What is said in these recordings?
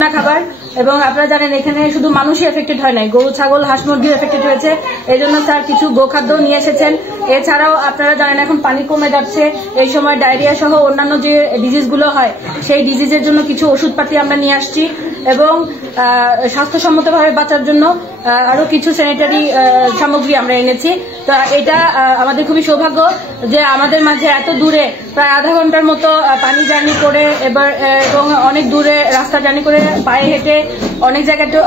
খাবার এবং আপনারা জানেন এখানে শুধু মানুষই এফেক্টেড হয় নাই, গরু ছাগল হাঁস মুরগি এফেক্টেড হয়েছে। এই জন্য স্যার কিছু গোখাদ্য নিয়ে এসেছেন। এছাড়াও আপনারা জানেন এখন পানি কমে যাচ্ছে, এই সময় ডায়রিয়া সহ অন্যান্য যে ডিজিজগুলো হয় সেই ডিজিজের জন্য কিছু ওষুধপাতি আমরা নিয়ে আসছি এবং স্বাস্থ্যসম্মতভাবে বাঁচার জন্য আরো কিছু স্যানিটারি সামগ্রী আমরা এনেছি। তো এটা আমাদের খুবই সৌভাগ্য যে আমাদের মাঝে এত দূরে প্রায় আধা ঘন্টার মতো পানি জার্নি করে এবং অনেক দূরে রাস্তা জার্নি করে পায়ে হেঁটে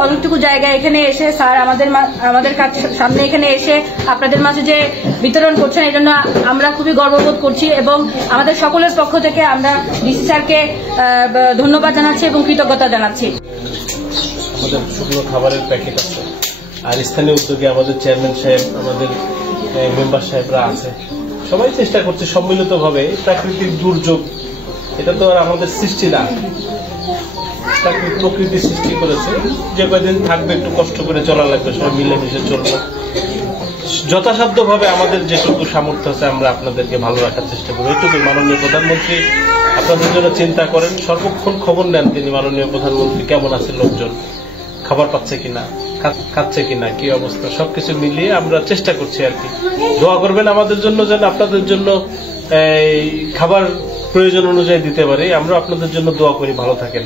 অনেকটুকু জায়গায় এখানে এসে স্যার আমাদের সামনে এখানে এসে আপনাদের মাঝে যে বিতরণ করছেন এই জন্য আমরা খুবই গর্ববোধ করছি এবং আমাদের সকলের পক্ষ থেকে আমরা ডিসি স্যারকে ধন্যবাদ জানাচ্ছি এবং কৃতজ্ঞতা জানাচ্ছি। আমাদের শুকনো খাবারের প্যাকেট আছে, আর স্থানীয় উদ্যোগে আমাদের চেয়ারম্যান সাহেব, আমাদের মেম্বার সাহেবরা আছে, সবাই চেষ্টা করছে সম্মিলিতভাবে। প্রাকৃতিক দুর্যোগ এটা তো আর আমাদের সৃষ্টি না, প্রকৃতি সৃষ্টি করেছে। যে কয়দিন থাকবে একটু কষ্ট করে চলা লাগবে, সবাই মিলেমিশে চলবো। যথাসাধ্যভাবে আমাদের যেটুকু সামর্থ্য আছে আমরা আপনাদেরকে ভালো রাখার চেষ্টা করবো। এটুকু মাননীয় প্রধানমন্ত্রী আপনাদের জন্য চিন্তা করেন, সর্বক্ষণ খবর নেন তিনি। মাননীয় প্রধানমন্ত্রী কেমন আছে, লোকজন খাবার পাচ্ছে কিনা, খাচ্ছে কিনা, কি অবস্থা, সবকিছু মিলিয়ে আমরা চেষ্টা করছি আর কি। দোয়া করবেন আমাদের জন্য যেন আপনাদের জন্য খাবার প্রয়োজন অনুযায়ী দিতে পারি। আমরা আপনাদের জন্য দোয়া করি, ভালো থাকেন।